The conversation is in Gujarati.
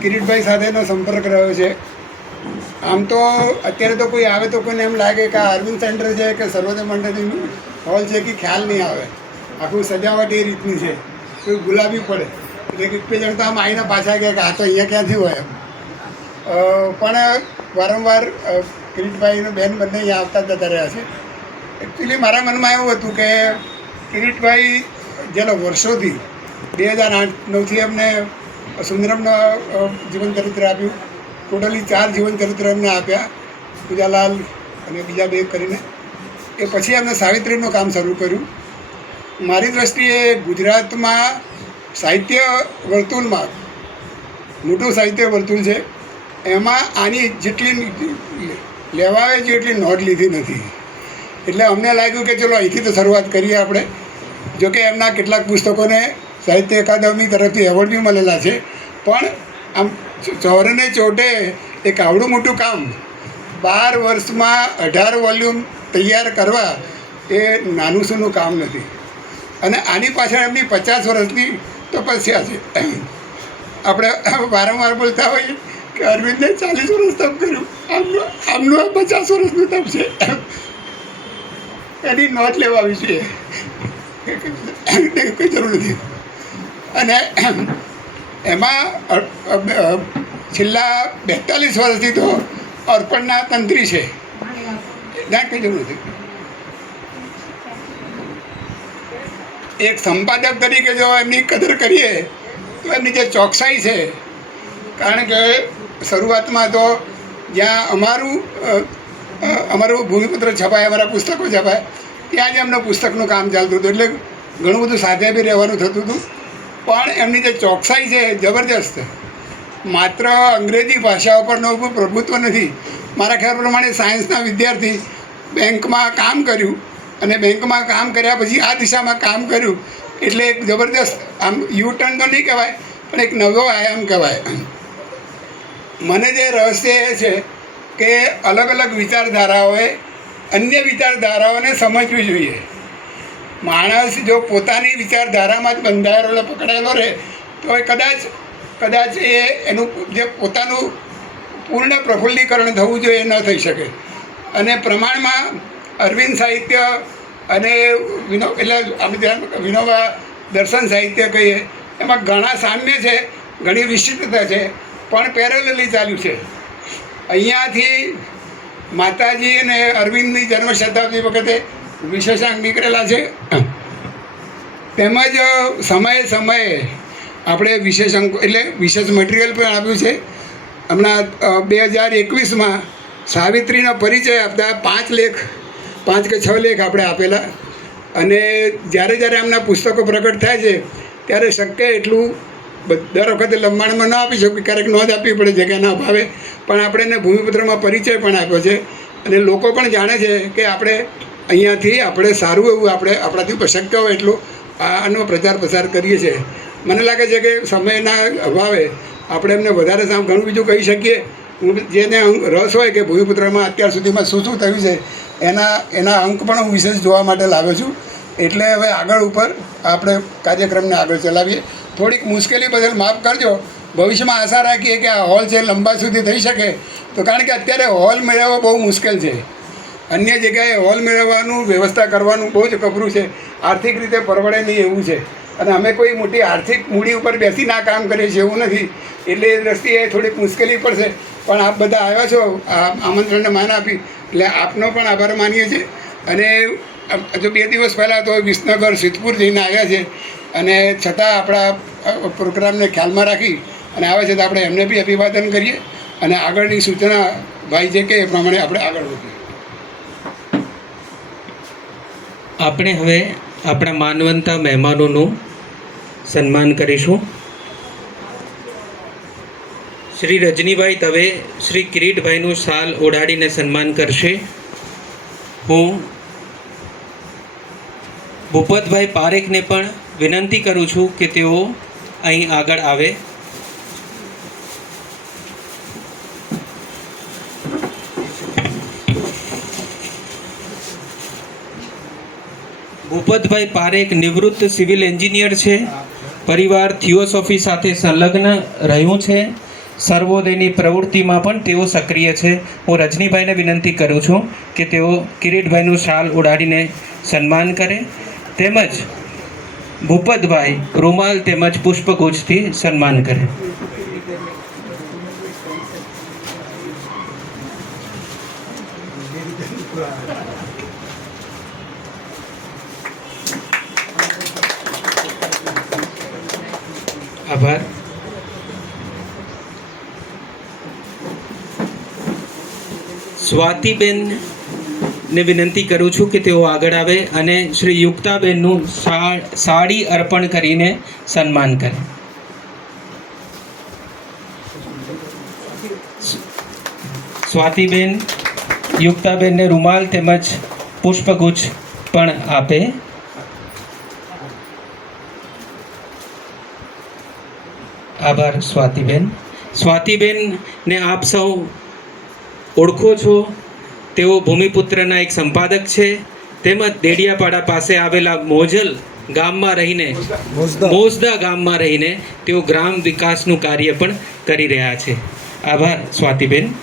કિરીટભાઈ સાથેનો સંપર્ક રહ્યો છે. આમ તો અત્યારે તો કોઈ આવે તો કોઈને એમ લાગે કે આ અરવિંદ સેન્ટર છે કે સર્વોદય મંડળનું હોલ છે કે ખ્યાલ નહીં આવે. આખું સજાવટ એ રીતની છે, કોઈ ગુલાબી પડે એટલે કે બે જણ તો આમ આવીને પાછા ગયા કે આ તો અહીંયા ક્યાંથી હોય એમ. પણ વારંવાર કિરીટભાઈનું બેન બંને અહીંયા આવતા જતા રહ્યા છે. એકચ્યુઅલી મારા મનમાં એવું હતું કે કિરીટભાઈ જેનો વર્ષોથી 2008-9થી અમને સુંદરમનો જીવન ચરિત્ર આપ્યું. ટોટલી 4 જીવન ચરિત્ર એમને આપ્યા, પૂજાલાલ અને બીજા 2 કરીને. એ પછી એમને સાવિત્રીનું કામ શરૂ કર્યું. મારી દ્રષ્ટિએ ગુજરાતમાં સાહિત્ય વર્તુળમાં મોટું સાહિત્ય વર્તુળ છે, એમાં આની જેટલી લેવાય જેટલી નોંધ લીધી નથી. એટલે અમને લાગ્યું કે ચલો અહીંથી તો શરૂઆત કરીએ આપણે. જોકે એમના કેટલાક પુસ્તકોને સાહિત્ય અકાદમી તરફથી એવોર્ડ બી મળેલા છે, પણ આમ ચોરને ચોટે એક આવડું મોટું કામ 12 વર્ષમાં 18 વોલ્યુમ તૈયાર કરવા એ નાનું સૂનું કામ નથી. અને આની પાછળ એમની 50 વર્ષની તપસ્યા છે. આપણે વારંવાર બોલતા હોઈએ કે અરવિંદે 40 વર્ષ તપ કર્યું, આમનું 50 વર્ષનું તપ છે. એની નોંધ લેવાવી જોઈએ, કોઈ જરૂર નથી. અને એમાં છેલ્લા 42 વર્ષથી તો અર્પણના તંત્રી છે, ના કંઈ જરૂર નથી. એક સંપાદક તરીકે જો એમની કદર કરીએ તો એમની જે ચોકસાઈ છે, કારણ કે શરૂઆતમાં તો જ્યાં અમારું ભૂમિપુત્ર છપાય, અમારા પુસ્તકો છપાય, ત્યાં જ એમનું પુસ્તકનું કામ ચાલતું હતું. એટલે ઘણું બધું સાથે બી રહેવાનું થતું હતું. પણ એમની જે ચોકસાઈ છે જબરજસ્ત. માત્ર અંગ્રેજી ભાષા ઉપરનો પ્રભુત્વ નથી. મારા ખ્યાલ પ્રમાણે સાયન્સના વિદ્યાર્થી બેંકમાં કામ કર્યું અને બેંકમાં કામ કર્યા પછી આ દિશામાં કામ કર્યું, એટલે એક જબરદસ્ત આમ યુટર્ન તો નહીં કહેવાય પણ એક નવો આયામ કહેવાય. મને જે રહસ્ય એ છે કે અલગ અલગ વિચારધારાઓએ અન્ય વિચારધારાઓને સમજવી જોઈએ. માણસ જો પોતાની વિચારધારામાં જ બંધાયેલો પકડાયેલો રહે તો એ કદાચ એનું જે પોતાનું પૂર્ણ પ્રફુલ્લીકરણ થવું જોઈએ ન થઈ શકે. અને પ્રમાણમાં અરવિંદ સાહિત્ય અને એટલે આપણે વિનોબા દર્શન સાહિત્ય કહીએ એમાં ઘણા સામ્ય છે, ઘણી વિશિષ્ટતા છે, પણ પેરેલલી ચાલ્યું છે. અહીંયાથી માતાજી અને અરવિંદની જન્મ શતાબ્દી વખતે વિશેષાંક નીકળેલા છે. તેમજ સમયે સમયે આપણે વિશેષાંક એટલે વિશેષ મટિરિયલ પણ આપ્યું છે. હમણાં 2021માં સાવિત્રીનો પરિચય આપતા 5 કે 6 લેખ આપણે આપેલા. અને જ્યારે એમના પુસ્તકો પ્રગટ થાય છે ત્યારે શક્ય એટલું દર વખતે લંબાણમાં ન આપી શકીએ, ક્યારેક નોંધ આપવી પડે જગ્યાના અભાવે, પણ આપણે એને ભૂમિપુત્રમાં પરિચય પણ આપ્યો છે. અને લોકો પણ જાણે છે કે આપણે અહીંયાથી આપણે સારું એવું આપણે આપણાથી શક્ય હોય એટલું આનો પ્રચાર પ્રસાર કરીએ છીએ. મને લાગે છે કે સમયના અભાવે આપણે એમને વધારે ઘણું બીજું કહી શકીએ. હું જેને રસ હોય કે ભૂમિપુત્રમાં અત્યાર સુધીમાં શું થયું છે એના અંક પણ હું વિશેષ જોવા માટે લાવ્યો છું. એટલે હવે આગળ ઉપર આપણે કાર્યક્રમને આગળ ચલાવીએ. થોડીક મુશ્કેલી બદલ માફ કરજો. ભવિષ્યમાં આશા રાખીએ કે આ હોલ છે લંબા સુધી થઈ શકે તો, કારણ કે અત્યારે હોલ મેળવવો બહુ મુશ્કેલ છે. અન્ય જગ્યાએ હોલ મેળવવાનું વ્યવસ્થા કરવાનું બહુ જ કપરું છે, આર્થિક રીતે પરવડે નહીં એવું છે. અને અમે કોઈ મોટી આર્થિક મૂડી ઉપર બેસીને આ કામ કરીએ છીએ એવું નથી. એટલે એ દ્રષ્ટિએ થોડીક મુશ્કેલી પડશે. પણ આપ બધા આવ્યા છો, આ આમંત્રણને માન આપી એટલે આપનો પણ આભાર માનીએ છીએ. અને જો 2 દિવસ પહેલાં તો વિસનગર સિદ્ધપુર જઈને આવ્યા છે, અને છતાં આપણા પ્રોગ્રામને ખ્યાલમાં રાખી અને આવે છે તો આપણે એમને બી અભિવાદન કરીએ અને આગળની સૂચના ભાઈ જે કે એ પ્રમાણે આપણે આગળ વધીએ. આપણે હવે આપણા માનવંતા મહેમાનોનું સન્માન કરીશું. શ્રી રજનીભાઈ દવે શ્રી કિરીટભાઈનું શાલ ઓઢાડીને સન્માન કરશે. હું ભૂપતભાઈ પારેખને પણ વિનંતી કરું છું કે તેઓ અહીં આગળ આવે. ભૂપતભાઈ પારેખ નિવૃત્ત સિવિલ એન્જિનિયર છે. પરિવાર થિયોસોફી સાથે સંલગ્ન રહ્યું છે. સર્વોદયની પ્રવૃત્તિમાં પણ તેઓ સક્રિય છે. હું રજનીભાઈને વિનંતી કરું છું કે તેઓ કિરીટભાઈનું શાલ ઓઢાડીને સન્માન કરે, તેમજ ભૂપતભાઈ રૂમાલ તેમજ પુષ્પગુચ્છથી સન્માન કરે. આભાર. સ્વાતિબેનને વિનંતી કરું છું કે તેઓ આગળ આવે અને શ્રી યુક્તાબેનનું સાડી અર્પણ કરીને સન્માન કરે. સ્વાતિબેન યુક્તાબેનને રૂમાલ તેમજ પુષ્પગુચ્છ પણ આપે. આભાર સ્વાતિબેન. સ્વાતિબેનને આપ સૌ ઓળખો છો. તેઓ ભૂમિપુત્રના એક સંપાદક છે, તેમજ દેડિયાપાડા પાસે આવેલા મોજલ ગામમાં રહીને મોસદા ગામમાં રહીને તેઓ ગ્રામ વિકાસનું કાર્ય પણ કરી રહ્યા છે. આભાર સ્વાતિબેન.